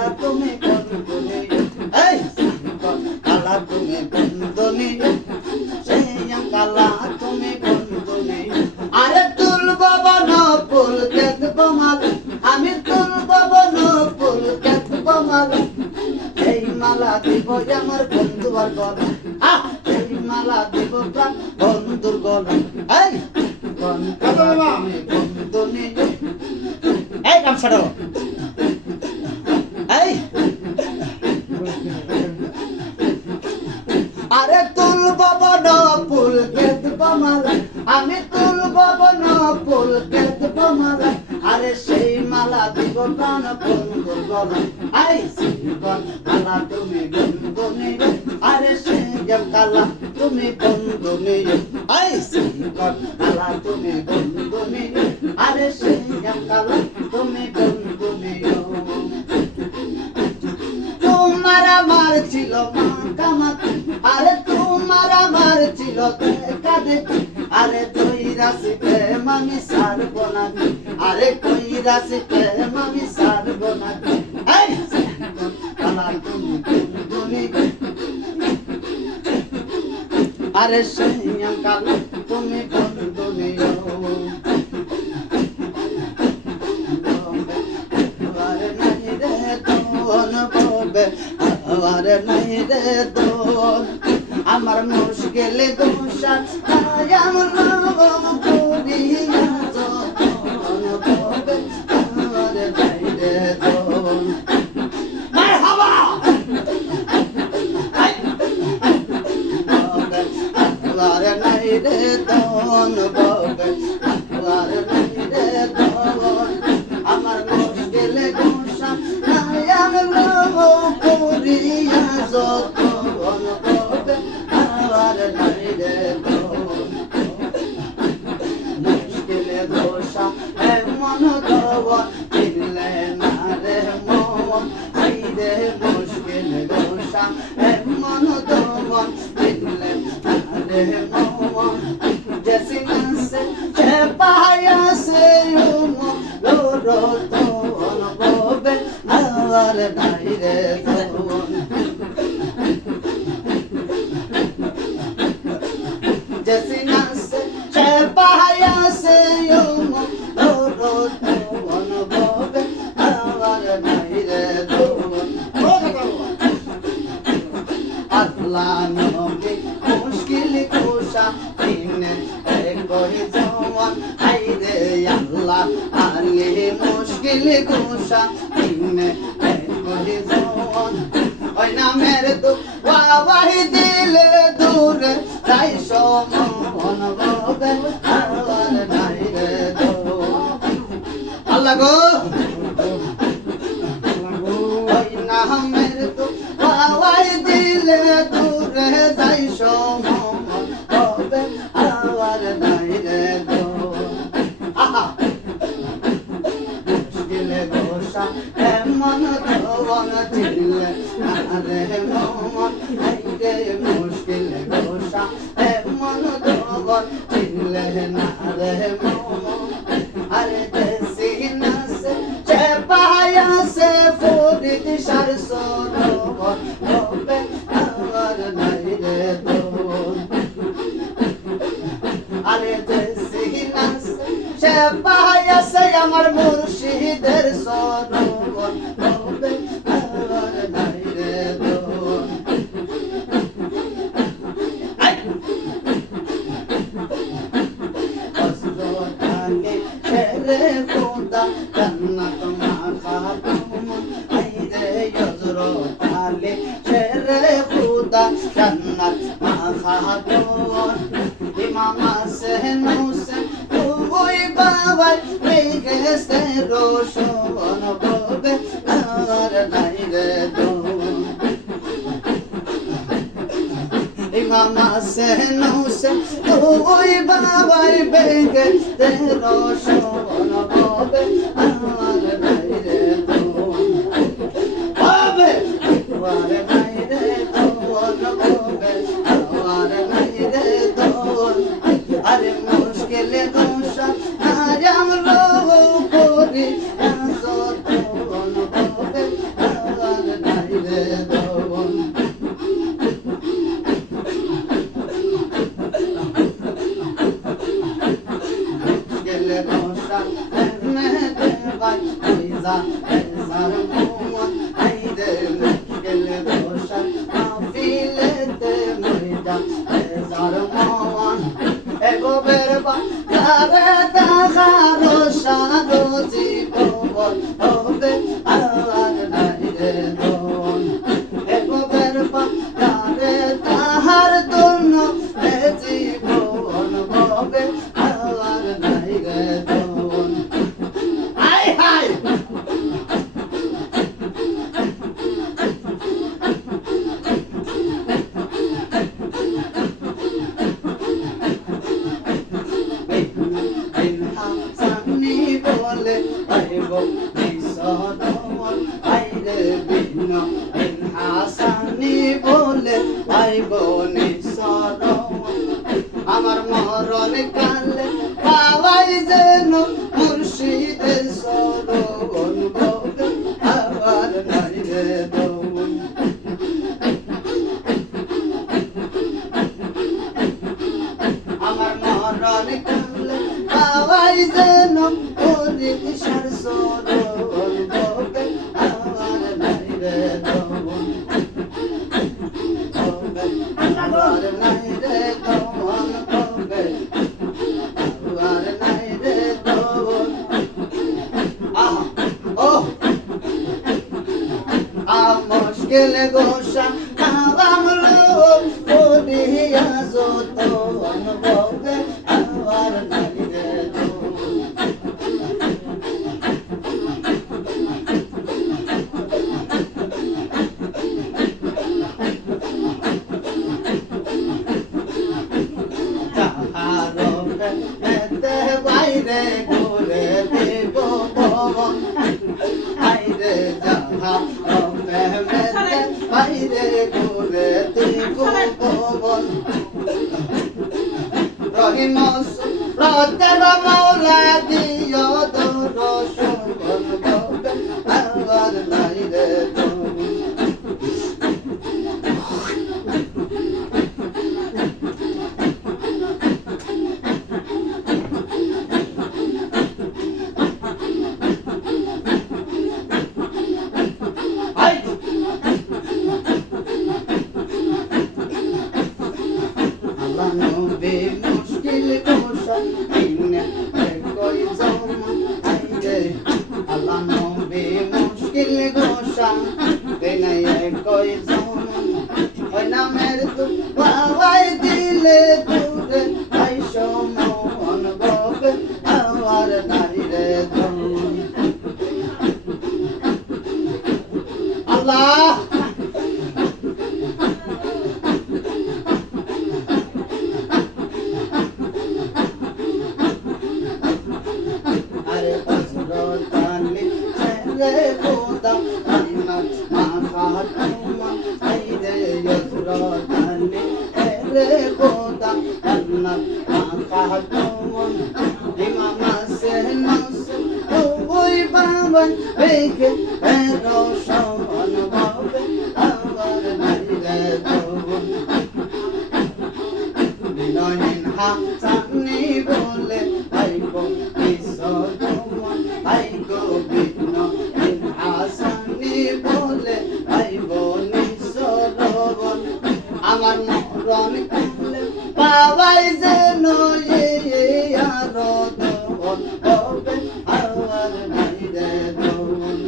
কালা তুমি বন্ধনে এই কালা তুমি বন্ধনে সেই কালা তুমি বন্ধনে আরে তুলব বন ফুল দেখবো মালা আমি তুলব বন ফুল দেখবো মালা এই মালা দিব আমার বন্ধু আর গলা এই মালা দিব বন্ধুর গলা এই তুমি বন্ধনে এই গামছাড়ো এই আরে তুলব বন ফুল দেখবো মালা আমি তুলব বন ফুল দেখবো মালা আরে সেই মালা দিব প্রাণ বন্ধুর গলা আই জীবন কালা তুমি বন্ধনে আরে সেই কালা তুমি বন্ধনে আই জীবন কালা তুমি বন্ধনে আরে সেই কালা তুমি বন্ধনে তোমার আমার ছিল মাখামাখি আরে তোমার আমার ছিল দেখা দেখি আরে তুই রাশি প্রেম আমি সারব না আরে তুই রাশি প্রেম আমি সারব না এই কালা তুমি বন্ধনে আরে সেই কালা তুমি বন্ধনে আরে নাই রে দোল আমার মুশকিল দোষা আমার করিয়া আরে নাই রে দোল মারহাবা আরে নাই রে দোল আরে নাই রে দোল আমার মুশকিল দোষা আমার করিয়া যত অনুভবে আমার নাই রে মুশকিলে দোষা এমন দোয়া দিলে না রে মন এই রে মুশকিল দোষা এমন দোয়া দিলে না রে মন জেসি নাসে যে পায়া সে লোরো তো অনুভবে আমার নাই রে जैसे नासे से पाया से यूं रो तो अनुभव आवर नहीं रे दो अल्लाह नबी मुश्किल कोशा इन्हें कोई जवान आई रे अल्लाह आले मुश्किल कोशा इन्हें कोई जवान ओए ना मेरे तो वाही दिल दूर তাই সমন ববে আমার নাই রে দো আল্লাহ গো ওই না মেরে তো হাওয়াই দিলে দূরে যাই সমন ববে আমার নাই রে দো আহা মুশকিলে গোসা এমন দোয়ান দিলে আরে মন আইরে মুশকিলে গোসা এমন দোয়ান দিলে না রে মন আরে দেশি নাসে যে পায়া সে ফরিদ সার সোনবন হবে আমার নাই রে দোন আরে দেশি নাসে যে পায়া সে আমার মুর্শিদের সোনবন হবে আমার নাই রে দোন খোদা জান্নাত মাখাতুম আইরে হযরত আলী শেরে খোদা জান্নাত মাখাতুম ইমাম হাসান হোসেন ওই বাবা বেগেস্তে রোশন ববে আর নাই রে দো ইমাম হাসান হোসেন ওই বাবা বেগেস্তে রোশন ববে আর নাই রে দো ববে আর নাই রে দো ববে আর নাই রে দো আরে মুশকিলে দোষা আজ আমরা করি যত ববে আমার মন আইরে মুশকিল গোসা মাহফিলেতে মইদা যার মন এগোবের বাজারে দেখারো সারো জীবন হবে আর নাই রে ধন এগোবের বাজারে তাহার জন্য এ জীবন হবে আর নাই রে ধন হাই হাই হাসানি বলে আইব নিসরমন আইরে বিন হাসানি বলে আইব নিসরমন আমার মরণ কালে পাওয়াই যেন মুর্শিদের সরণ ববে আবার নাই রে দৌন আমার মরণ কালে পাওয়াই যেন পরিদিশার সরণ ববে আবার নাই রে দৌন আবার নাই রে দৌন ববে আবার নাই রে দৌন আহা ও মুশকিল গোসা নাম লোক পড়িয়া যত অনুভবে আবার নাই রে তাহারতে বাইরে ঘুরে দিব পবন আইরে যাহা বাইরে ঘুরে দিব পবন রহিমস রতের মৌলা দিও দর্শন করবে আবার নাই রে তুমি আল্লাহ নবী মুশকিল গোসা ইন্নে কই জামা আইরে আল্লাহ নবী মুশকিল গোসা ইন্নে কই জামা ওই নামের তু পাওয়াই দিলে দূরে আইসো মন ববে আমার নাই রে ধন আল্লাহ আরে হযরতানি ছেড়ে খোদা আমার মাথা তোমা আইরে হযরতানি ছেড়ে খোদা আমার মাথা তোমা ইমাম হাসান ওই বাবা দেখে রোশন হবে আমার নাই রে ধন বিনয়ন হাসানি বলে আইব নিসরমন আইগো বিনয়ন হাসানি বলে আইব নিসরমন আমার মরণ কালে পাওয়াই যেন আর ধন হবে আর নাই রে ধন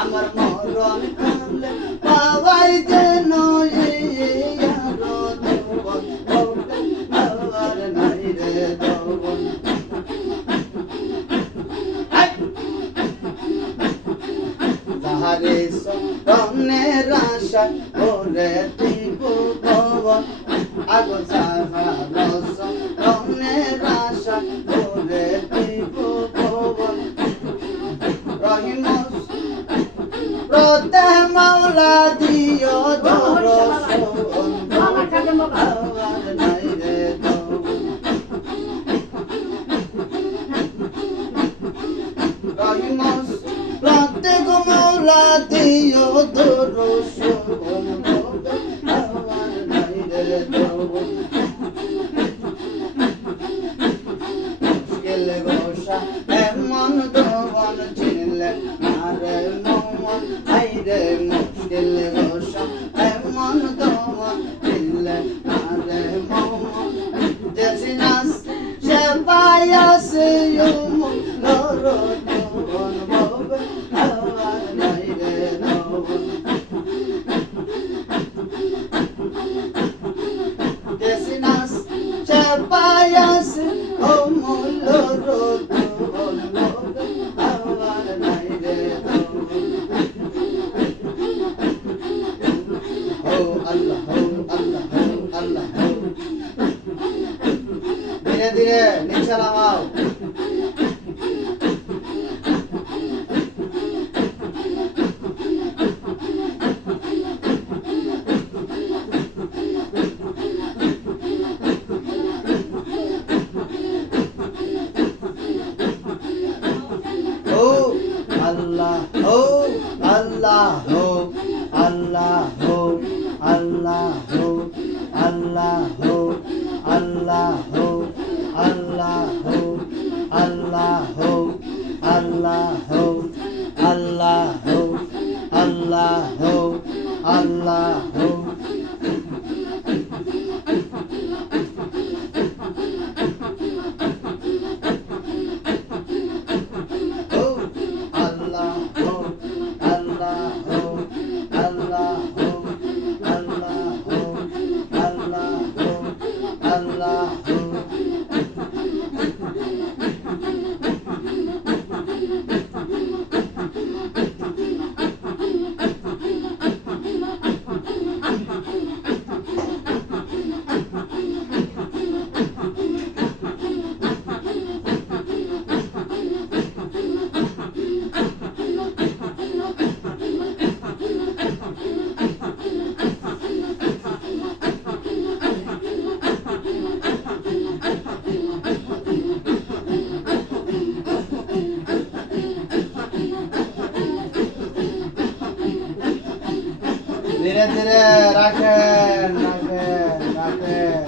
আমার মরণ কালে পাওয়াই যেন আর ধন হবে আর নাই রে ধন তাহারে সরণের আশা করে দিব ভবন আগো তাহার সরণের আশা করে দিব ভবন রহিমস রতে মাওলা দিও দর্শন আবার নাই রে ধন রহিমস রতে গো মাওলা দিও দর্শন আবার নাই রে ধন মুশকিল বসা এমন দোবন চিনলে না রে মন হাইরে মুশকিল বসা এমন দোবন চিনলে না রে মন দেশি নাচ সে পায়াসে লরো দোবন ববে আবার নাই রে দোবন দেশি নাচ সে পায়াসে লরো দোবন ববে আবার নাই রে দোবন ও আল্লাহ ও আল্লাহ ও আল্লাহ ধীরে ধীরে নিচে নামাও ও আল্লাহ ও আল্লাহ ও আল্লাহ ও আল্লাহ ও আল্লাহ ও আল্লাহ ও আল্লাহ ও আল্লাহ ও আল্লাহ ও আল্লাহ ও আল্লাহ ও আল্লাহ ও ধীরে ধীরে রাখেন রাখেন রাখেন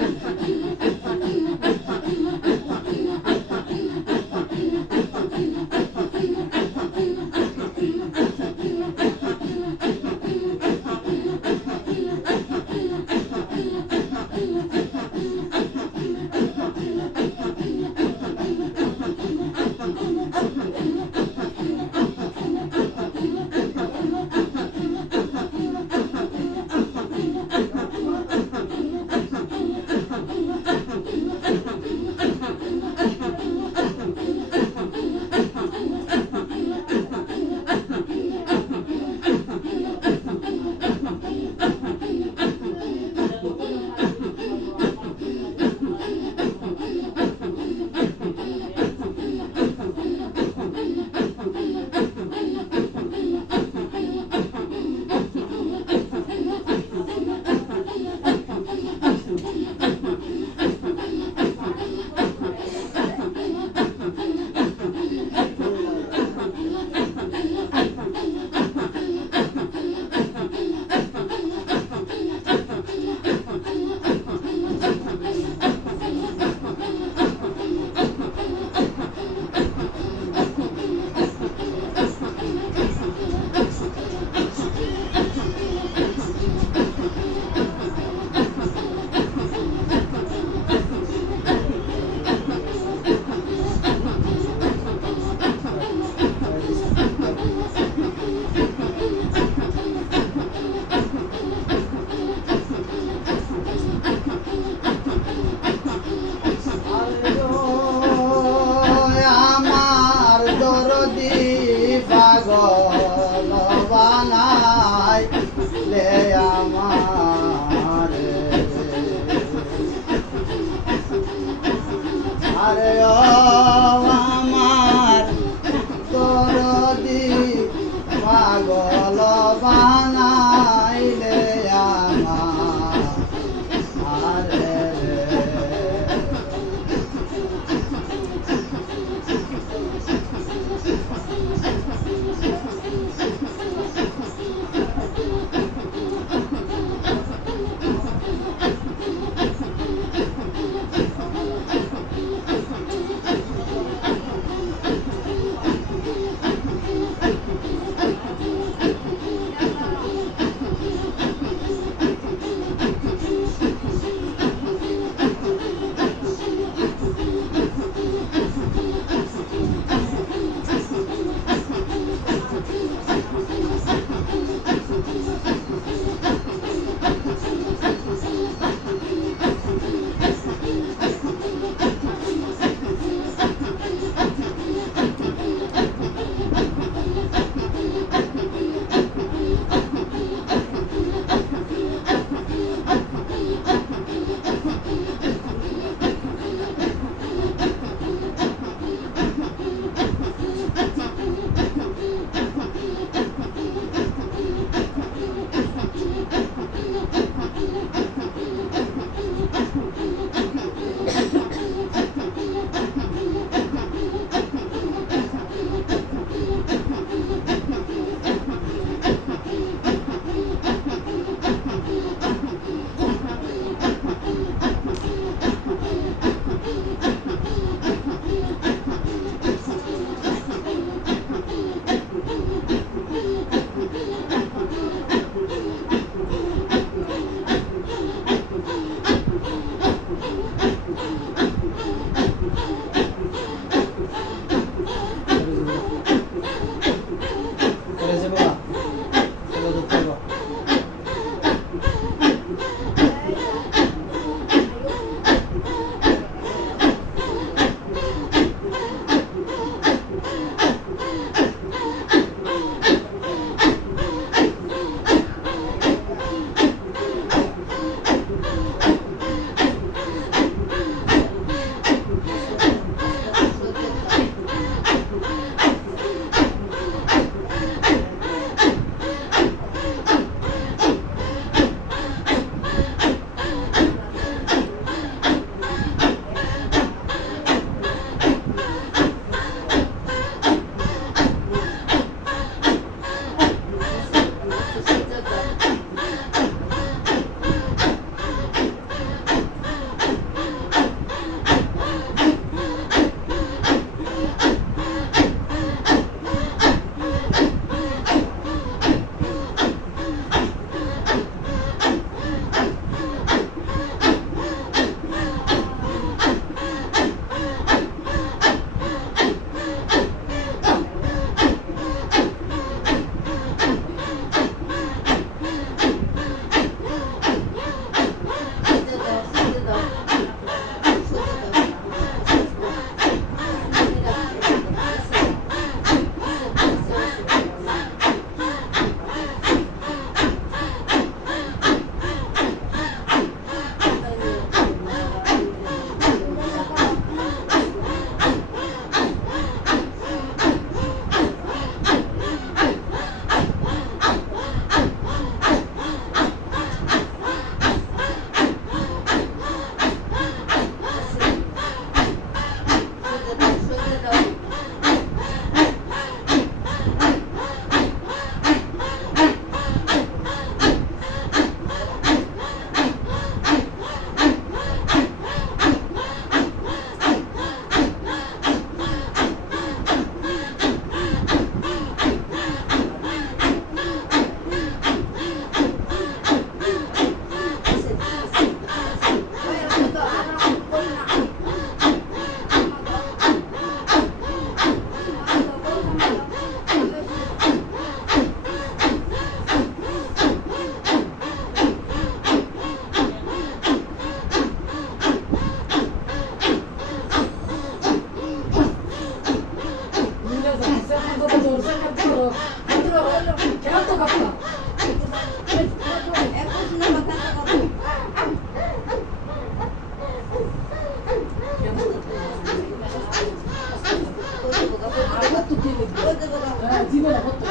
জীবনে হতো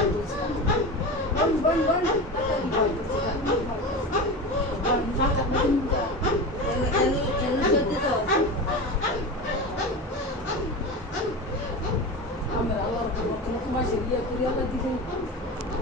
আমরা আল্লাহর তোমার ইয়ে করি আল্লাহ দিকে